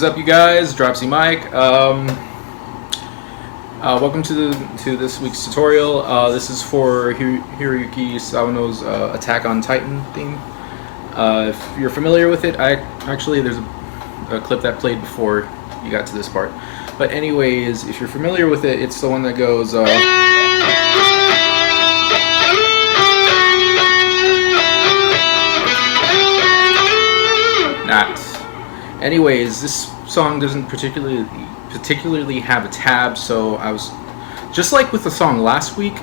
is up, you guys? Dropsy Mike. Welcome to this week's tutorial. This is for Hiroyuki Sawano's Attack on Titan theme. If you're familiar with it, there's a clip that played before you got to this part. But anyways, if you're familiar with it, it's the one that goes. Anyways, this song doesn't particularly have a tab, so I was just like with the song last week.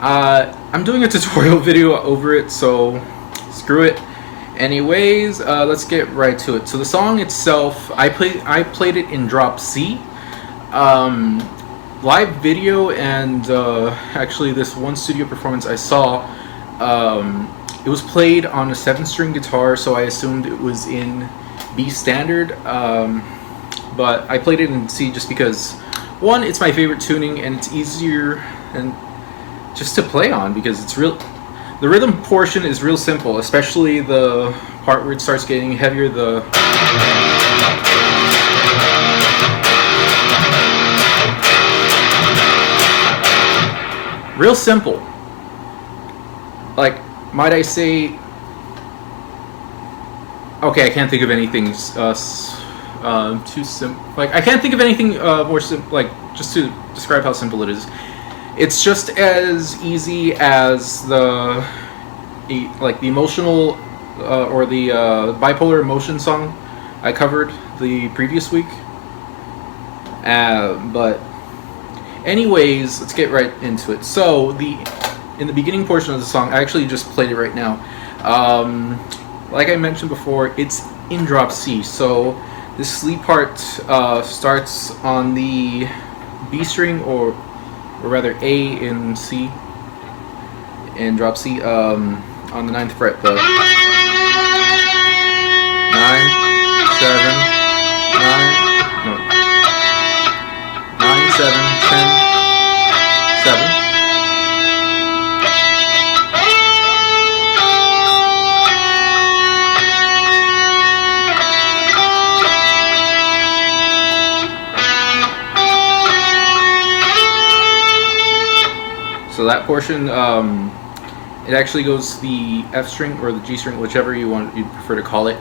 I'm doing a tutorial video over it, so screw it. Anyways, let's get right to it. So the song itself, I played it in drop C. Live video and actually this one studio performance I saw, it was played on a 7-string guitar, so I assumed it was in B standard, but I played it in C just because, one, it's my favorite tuning and it's easier and just to play on because it's real. The rhythm portion is real simple, especially the part where it starts getting heavier. Real simple. Like, might I say? Okay, I can't think of anything too simple. Like, I can't think of anything more simple. Like, just to describe how simple it is. It's just as easy as the emotional or the bipolar emotion song I covered the previous week. But anyways, let's get right into it. So in the beginning portion of the song, I actually just played it right now. Like I mentioned before, it's in drop C, so this sleep part starts on the B string, or rather A in C, in drop C, on the 9th fret, the 9, 7, 9, 7, 10, 7. So that portion, it actually goes the F string or the G string, whichever you prefer to call it.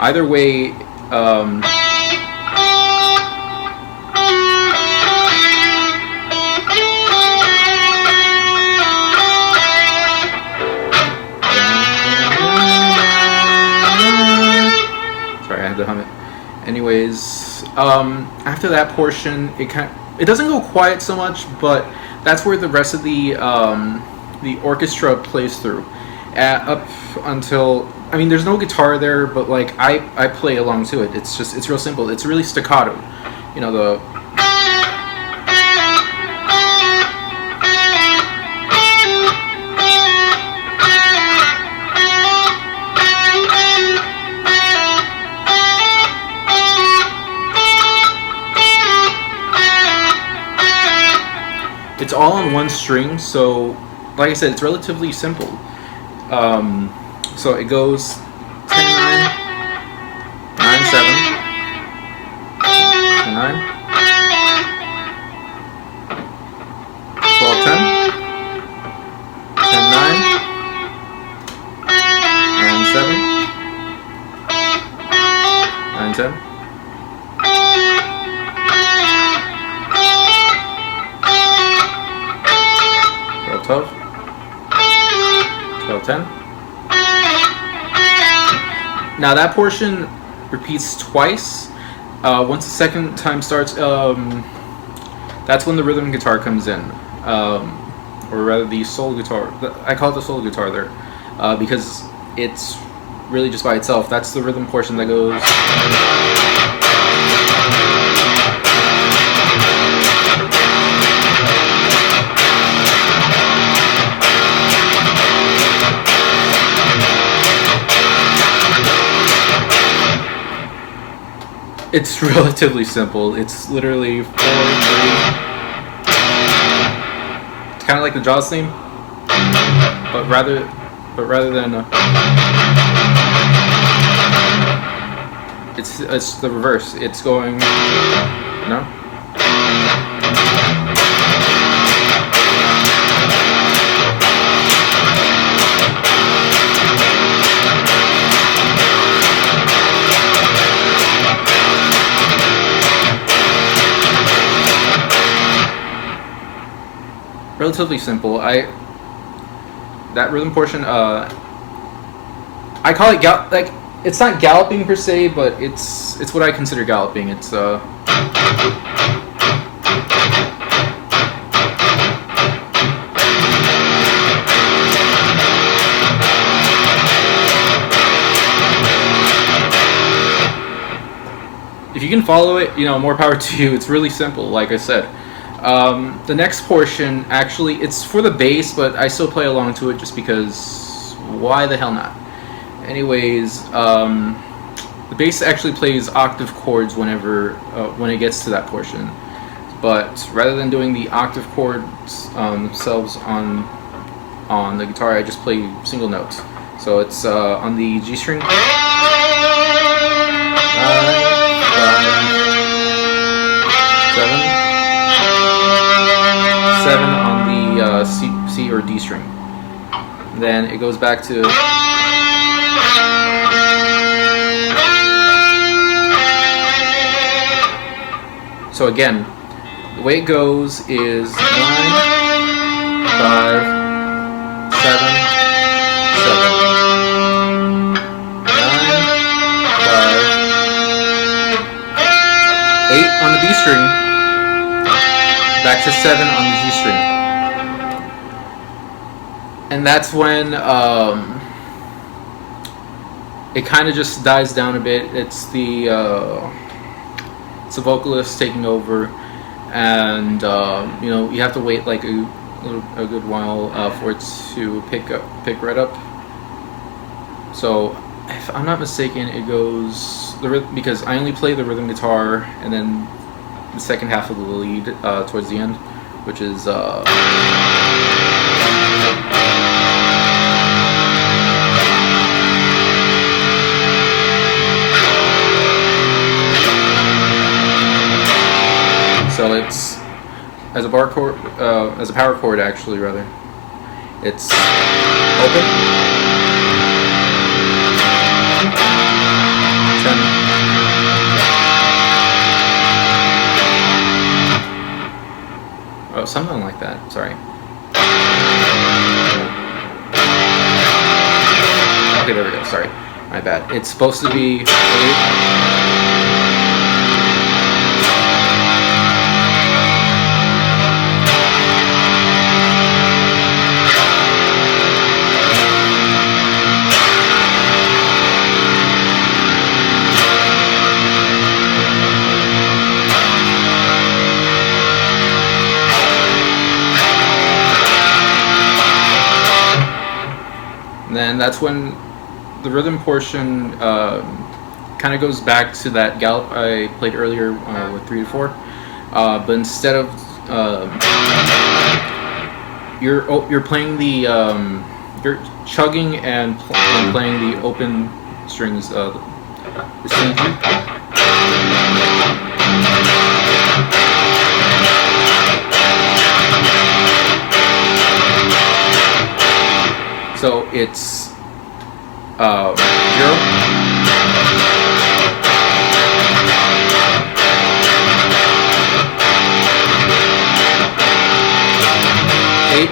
Either way, sorry, I had to hum it. Anyways, after that portion, it doesn't go quiet so much, but that's where the rest of the orchestra plays through, up until, I mean, there's no guitar there, but like I play along to it. It's real simple. It's really staccato, you know, the. It's all on one string, so like I said, it's relatively simple. So it goes 10, 9, 9, 7, 10, 9, 12, 10, 10, 9, 9, 7, 9, 10. 12, 10. Now that portion repeats twice. Once the second time starts, that's when the rhythm guitar comes in, or rather the soul guitar. I call it the soul guitar there, because it's really just by itself. That's the rhythm portion that goes. It's relatively simple. It's literally 4, 3. It's kind of like the Jaws theme, but rather than It's the reverse. It's going, no? Relatively simple. That rhythm portion, I call it like, it's not galloping per se, but it's what I consider galloping. It's if you can follow it, you know, more power to you. It's really simple, like I said. The next portion, actually, it's for the bass, but I still play along to it just because why the hell not? Anyways, the bass actually plays octave chords whenever when it gets to that portion, but rather than doing the octave chords themselves on the guitar, I just play single notes. So it's on the G string, 9, 5, 7. 7 on the C or D string. Then it goes back to so again, the way it goes is 9, 5, 7, 7. 9, 5, 8 on the B string. Back to 7 on the G string. And that's when it kind of just dies down a bit. It's the vocalist taking over, and you know, you have to wait like a good while for it to pick right up. So if I'm not mistaken, it goes because I only play the rhythm guitar and then the second half of the lead towards the end, which is so it's as a bar chord, as a power chord actually rather. It's open, 10. Oh, something like that. Sorry. Okay, there we go. Sorry, my bad. It's supposed to be 8. And that's when the rhythm portion kind of goes back to that gallop I played earlier with 3 to 4, but instead of you're playing the you're chugging and playing the open strings, the C. So it's 0, 8,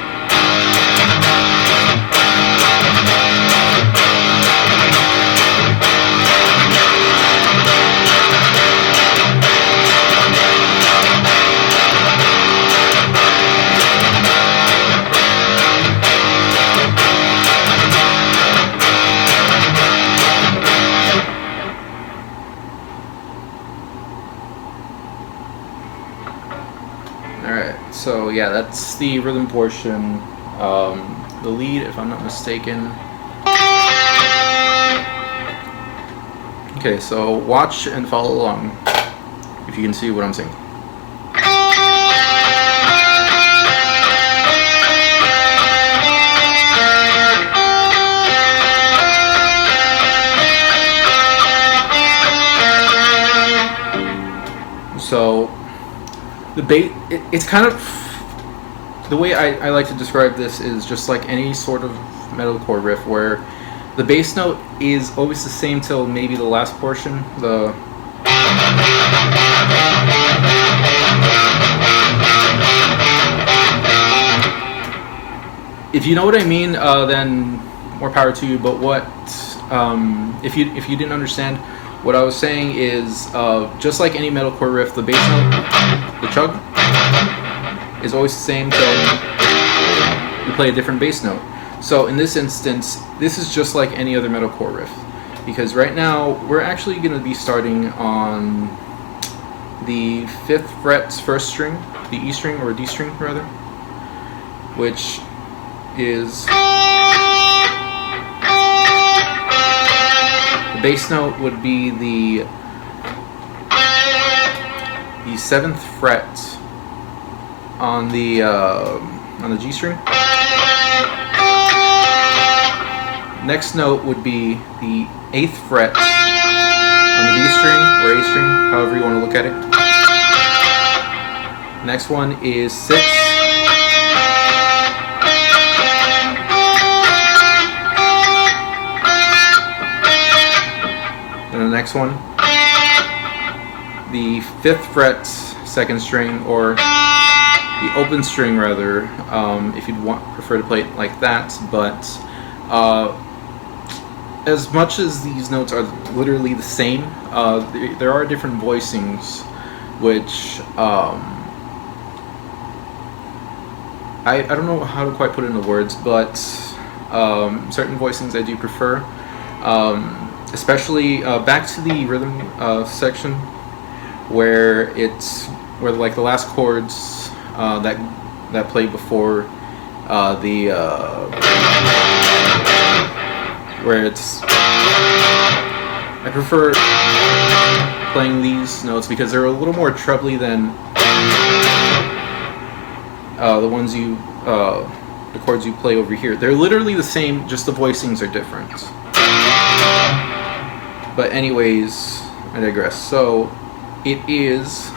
so yeah, that's the rhythm portion. The lead, if I'm not mistaken. Okay, so watch and follow along if you can see what I'm saying. So the bass, it's kind of, the way I like to describe this is just like any sort of metalcore riff where the bass note is always the same till maybe the last portion. If you know what I mean, then more power to you. But what if you didn't understand, what I was saying is just like any metalcore riff, the bass note, the chug, is always the same till you play a different bass note. So in this instance, this is just like any other metalcore riff, because right now we're actually going to be starting on the 5th fret's 1st string, the E string, or D string rather, which is the bass note would be the 7th fret on the G string. Next note would be the 8th fret on the D string or A string, however you want to look at it. Next one is 6. And the next one, the 5th fret 2nd string, or the open string rather, if you'd prefer to play it like that. But as much as these notes are literally the same, there are different voicings, which I don't know how to quite put it into words, but certain voicings I do prefer, especially back to the rhythm section, where like the last chords that play before where it's, I prefer playing these notes because they're a little more trebly than the ones the chords you play over here. They're literally the same, just the voicings are different. But anyways, I digress. So it is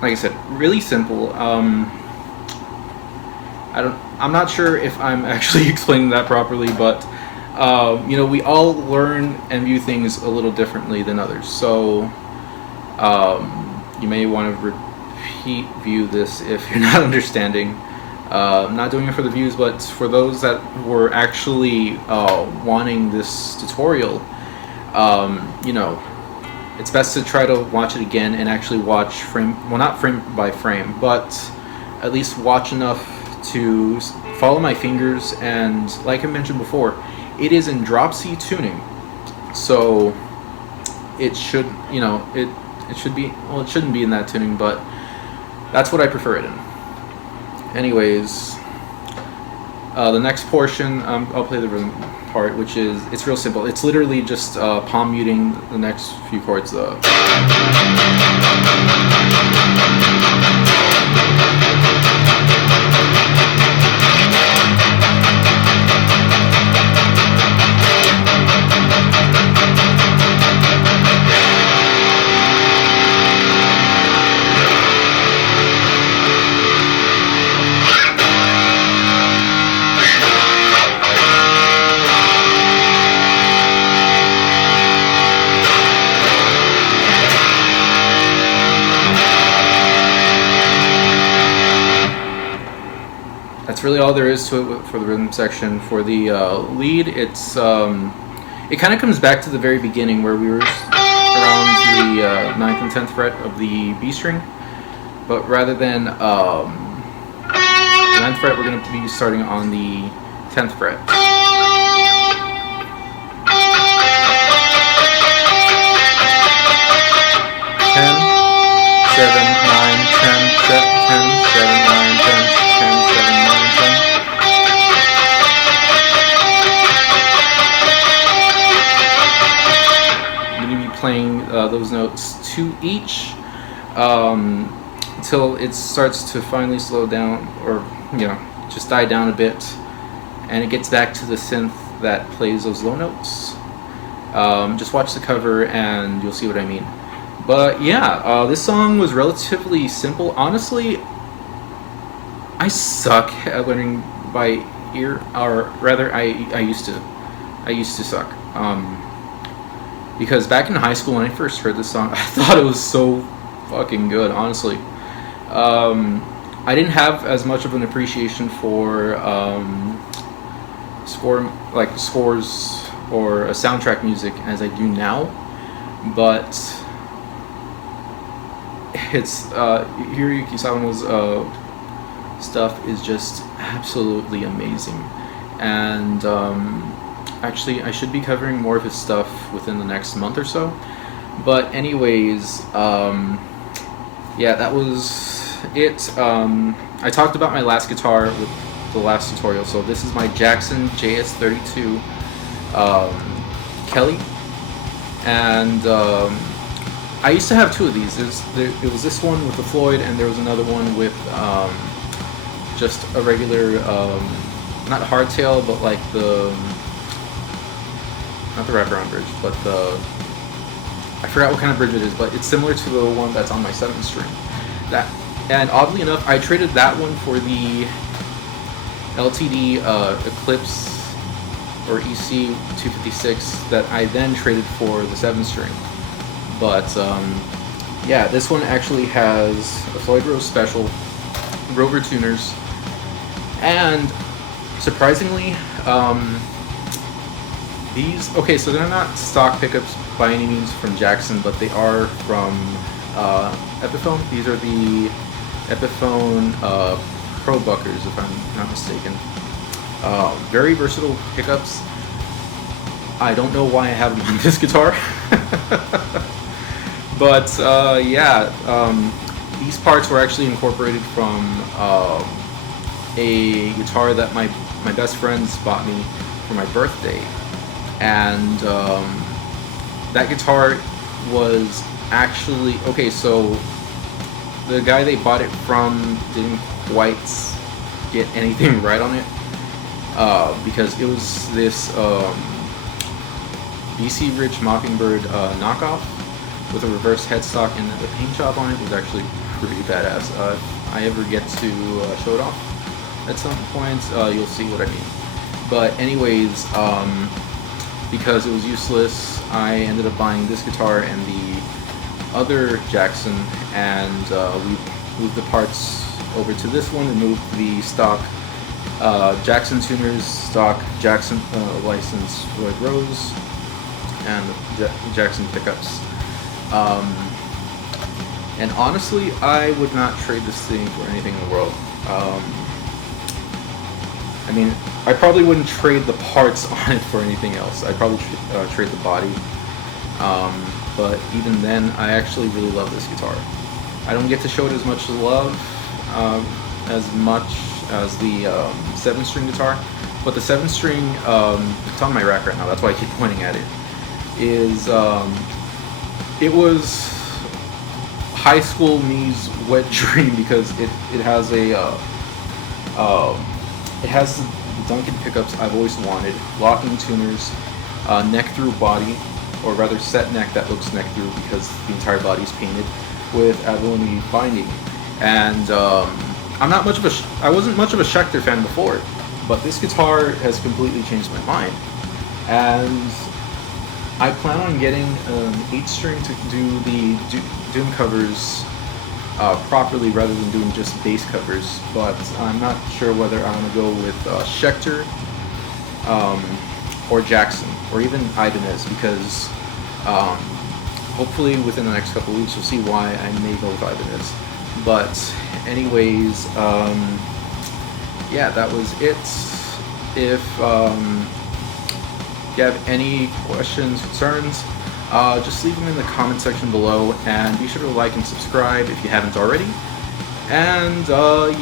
like I said, really simple. I'm not sure if I'm actually explaining that properly, but you know, we all learn and view things a little differently than others. So you may want to repeat view this if you're not understanding. I'm not doing it for the views, but for those that were actually wanting this tutorial, you know, it's best to try to watch it again and actually watch not frame by frame, but at least watch enough to follow my fingers. And like I mentioned before, it is in drop C tuning, so it should, you know, it should be, well, it shouldn't be in that tuning, but that's what I prefer it in. Anyways, the next portion, I'll play the rhythm part, which is, it's real simple. It's literally just palm muting the next few chords. That's really all there is to it for the rhythm section. For the lead, it's it kind of comes back to the very beginning where we were around the 9th and 10th fret of the B string, but rather than the 9th fret, we're going to be starting on the 10th fret. 10, 7, 9, 10, 10, 7, 9, 10, 10, 7, 9, 10. playing those notes 2 each until it starts to finally slow down, or just die down a bit, and it gets back to the synth that plays those low notes. Just watch the cover and you'll see what I mean. But yeah, this song was relatively simple. Honestly, I suck at learning by ear, or rather, I used to suck. Because back in high school when I first heard this song, I thought it was so fucking good. Honestly, I didn't have as much of an appreciation for scores or soundtrack music as I do now, but it's Hiroyuki Sawano's stuff is just absolutely amazing, and actually I should be covering more of his stuff within the next month or so. But anyways, yeah, that was it. I talked about my last guitar with the last tutorial, so this is my Jackson JS32 Kelly, and I used to have 2 of these. It was this one with the Floyd, and there was another one with just a regular, not hardtail, but like not the wraparound bridge, but I forgot what kind of bridge it is, but it's similar to the one that's on my 7th string. And oddly enough, I traded that one for the LTD Eclipse or EC 256 that I then traded for the 7th string. But yeah, this one actually has a Floyd Rose Special, Rover tuners, and surprisingly, these, okay, so they're not stock pickups by any means from Jackson, but they are from Epiphone. These are the Epiphone Pro Buckers, if I'm not mistaken. Very versatile pickups. I don't know why I have them on this guitar. But yeah, these parts were actually incorporated from a guitar that my best friends bought me for my birthday, and that guitar was actually, okay, so the guy they bought it from didn't quite get anything right on it, because it was this BC Rich Mockingbird knockoff with a reverse headstock, and the paint job on it was actually pretty badass. If I ever get to show it off at some point, you'll see what I mean. But anyways, because it was useless, I ended up buying this guitar and the other Jackson, and we moved the parts over to this one, removed the stock Jackson tuners, stock Jackson license Floyd Rose, and the Jackson pickups. And honestly, I would not trade this thing for anything in the world. I mean, I probably wouldn't trade the parts on it for anything else. I'd probably trade the body. But even then, I actually really love this guitar. I don't get to show it as much love as much as the 7-string guitar, but the 7-string, it's on my rack right now, that's why I keep pointing at it, is, it was high school me's wet dream, because it has a, it has the Duncan pickups I've always wanted, locking tuners, neck-through body, or rather set neck that looks neck-through because the entire body is painted, with abalone binding. And I wasn't much of a Schecter fan before, but this guitar has completely changed my mind. And I plan on getting an 8-string to do the Doom covers properly, rather than doing just bass covers. But I'm not sure whether I want to go with Schecter or Jackson, or even Ibanez, because hopefully within the next couple of weeks you'll see why I may go with Ibanez. But anyways, yeah, that was it. If you have any questions, concerns, just leave them in the comment section below, and be sure to like and subscribe if you haven't already. And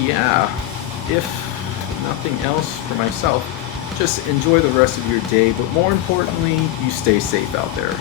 yeah, if nothing else for myself, just enjoy the rest of your day, but more importantly, you stay safe out there.